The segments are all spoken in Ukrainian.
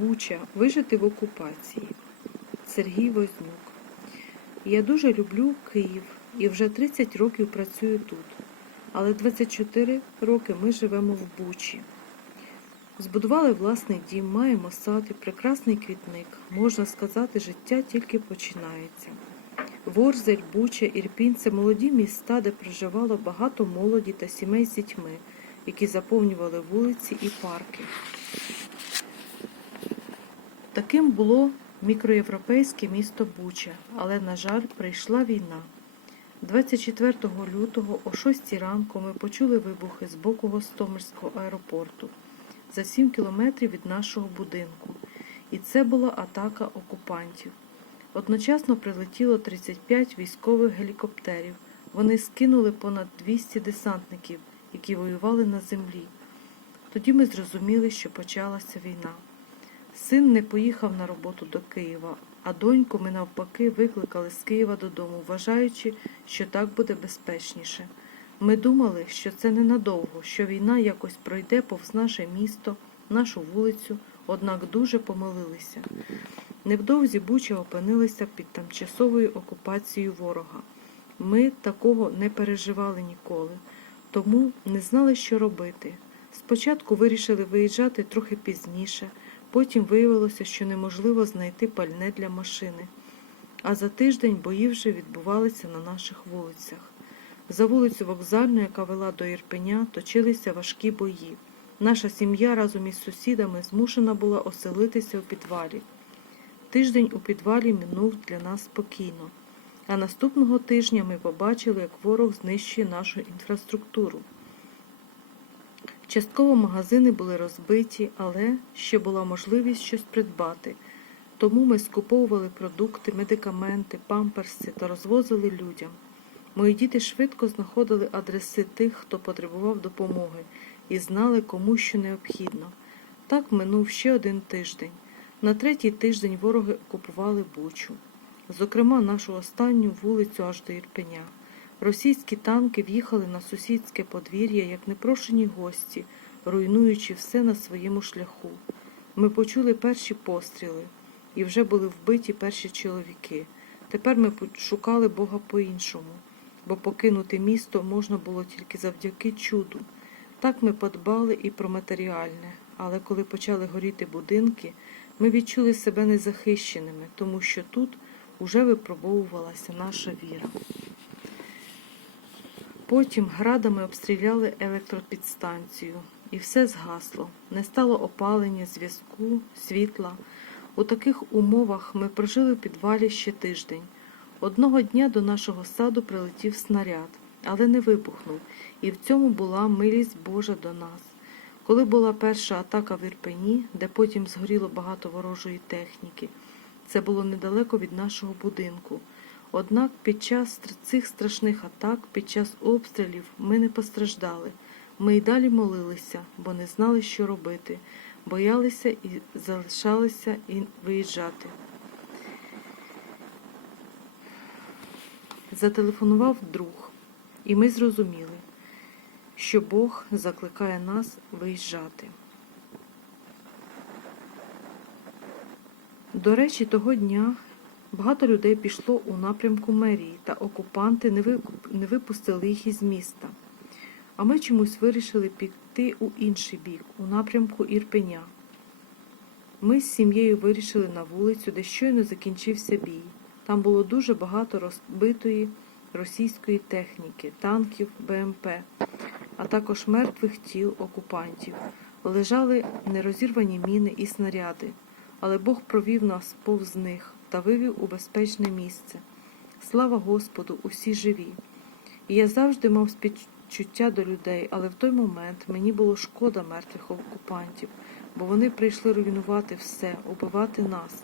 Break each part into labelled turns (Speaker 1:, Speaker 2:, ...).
Speaker 1: Буча вижити в окупації. Сергій Вознюк. Я дуже люблю Київ і вже 30 років працюю тут. Але 24 роки ми живемо в Бучі. Збудували власний дім, маємо сад і прекрасний квітник. Можна сказати, життя тільки починається. Ворзель, Буча, Ірпінь це молоді міста, де проживало багато молоді та сімей з дітьми, які заповнювали вулиці і парки. Таким було мікроєвропейське місто Буча, але, на жаль, прийшла війна. 24 лютого о 6 ранку ми почули вибухи з боку Гостомельського аеропорту за 7 кілометрів від нашого будинку. І це була атака окупантів. Одночасно прилетіло 35 військових гелікоптерів. Вони скинули понад 200 десантників, які воювали на землі. Тоді ми зрозуміли, що почалася війна. Син не поїхав на роботу до Києва, а доньку ми навпаки викликали з Києва додому, вважаючи, що так буде безпечніше. Ми думали, що це ненадовго, що війна якось пройде повз наше місто, нашу вулицю, однак дуже помилилися. Невдовзі Буча опинилася під тимчасовою окупацією ворога. Ми такого не переживали ніколи, тому не знали, що робити. Спочатку вирішили виїжджати трохи пізніше, потім виявилося, що неможливо знайти пальне для машини. А за тиждень бої вже відбувалися на наших вулицях. За вулицю вокзальну, яка вела до Ірпеня, точилися важкі бої. Наша сім'я разом із сусідами змушена була оселитися у підвалі. Тиждень у підвалі минув для нас спокійно, а наступного тижня ми побачили, як ворог знищує нашу інфраструктуру. Частково магазини були розбиті, але ще була можливість щось придбати. Тому ми скуповували продукти, медикаменти, памперси та розвозили людям. Мої діти швидко знаходили адреси тих, хто потребував допомоги, і знали, кому що необхідно. Так минув ще один тиждень. На третій тиждень вороги окупували Бучу, зокрема, нашу останню вулицю аж до Ірпеня. Російські танки в'їхали на сусідське подвір'я, як непрошені гості, руйнуючи все на своєму шляху. Ми почули перші постріли, і вже були вбиті перші чоловіки. Тепер ми шукали Бога по-іншому, бо покинути місто можна було тільки завдяки чуду. Так ми подбали і про матеріальне, але коли почали горіти будинки, ми відчули себе незахищеними, тому що тут уже випробовувалася наша віра. Потім градами обстріляли електропідстанцію, і все згасло. Не стало опалення, зв'язку, світла. У таких умовах ми прожили в підвалі ще тиждень. Одного дня до нашого саду прилетів снаряд, але не вибухнув, і в цьому була милість Божа до нас. Коли була перша атака в Ірпені, де потім згоріло багато ворожої техніки, це було недалеко від нашого будинку. Однак під час цих страшних атак, під час обстрілів, ми не постраждали. Ми й далі молилися, бо не знали, що робити, боялися і залишалися і виїжджати. Зателефонував друг, і ми зрозуміли, що Бог закликає нас виїжджати. До речі, того дня багато людей пішло у напрямку мерії, та окупанти не випустили їх із міста. А ми чомусь вирішили піти у інший бік, у напрямку Ірпеня. Ми з сім'єю вирішили на вулицю, де щойно закінчився бій. Там було дуже багато розбитої російської техніки, танків, БМП, а також мертвих тіл окупантів. Лежали нерозірвані міни і снаряди, але Бог провів нас повз них та вивів у безпечне місце. Слава Господу, усі живі. І я завжди мав співчуття до людей, але в той момент мені було шкода мертвих окупантів, бо вони прийшли руйнувати все, убивати нас.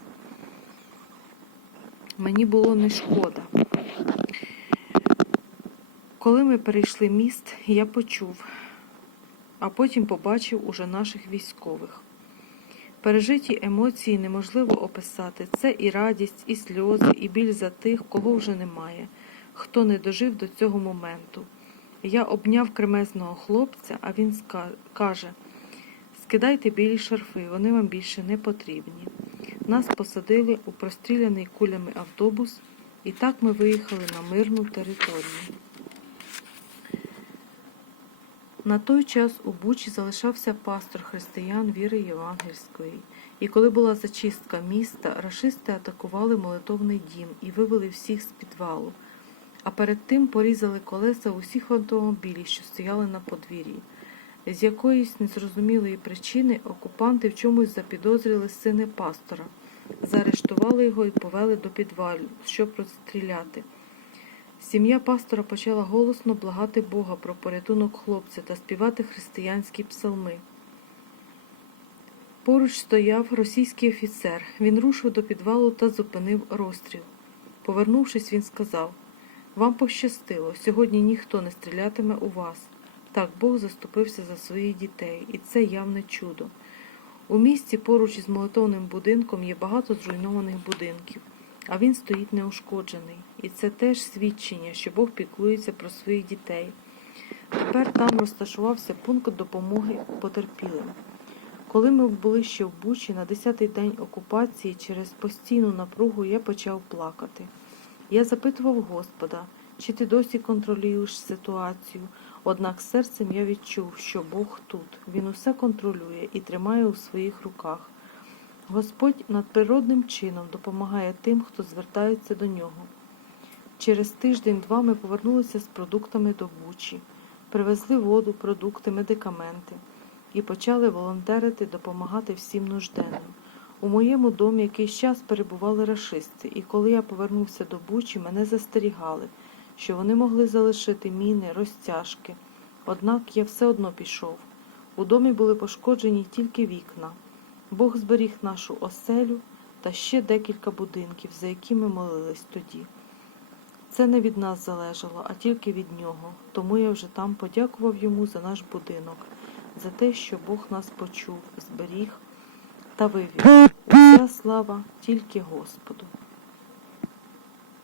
Speaker 1: Мені було не шкода. Коли ми перейшли міст, я почув, а потім побачив уже наших військових. Пережиті емоції неможливо описати. Це і радість, і сльози, і біль за тих, кого вже немає, хто не дожив до цього моменту. Я обняв кремезного хлопця, а він каже: Скидайте білі шарфи, вони вам більше не потрібні. Нас посадили у простріляний кулями автобус, і так ми виїхали на мирну територію. На той час у Бучі залишався пастор християн віри євангельської. І коли була зачистка міста, рашисти атакували молитовний дім і вивели всіх з підвалу, а перед тим порізали колеса усіх автомобілів, що стояли на подвір'ї. З якоїсь незрозумілої причини окупанти в чомусь запідозрили сини пастора, заарештували його і повели до підвалу, щоб розстріляти. Сім'я пастора почала голосно благати Бога про порятунок хлопця та співати християнські псалми. Поруч стояв російський офіцер. Він рушив до підвалу та зупинив розстріл. Повернувшись, він сказав: Вам пощастило, сьогодні ніхто не стрілятиме у вас. Так Бог заступився за своїх дітей, і це явне чудо. У місті поруч із молитовним будинком є багато зруйнованих будинків, а він стоїть неушкоджений. І це теж свідчення, що Бог піклується про своїх дітей. Тепер там розташувався пункт допомоги потерпілим. Коли ми були ще в Бучі на 10-й день окупації через постійну напругу я почав плакати. Я запитував Господа, чи ти досі контролюєш ситуацію, однак серцем я відчув, що Бог тут, Він усе контролює і тримає у своїх руках. Господь надприродним чином допомагає тим, хто звертається до нього. Через тиждень-два ми повернулися з продуктами до Бучі, привезли воду, продукти, медикаменти і почали волонтерити, допомагати всім нужденним. У моєму домі якийсь час перебували рашисти, і коли я повернувся до Бучі, мене застерігали, що вони могли залишити міни, розтяжки. Однак я все одно пішов. У домі були пошкоджені тільки вікна. Бог зберіг нашу оселю та ще декілька будинків, за які ми молились тоді. Це не від нас залежало, а тільки від нього. Тому я вже там подякував йому за наш будинок, за те, що Бог нас почув, зберіг та вивів. Уся слава тільки Господу.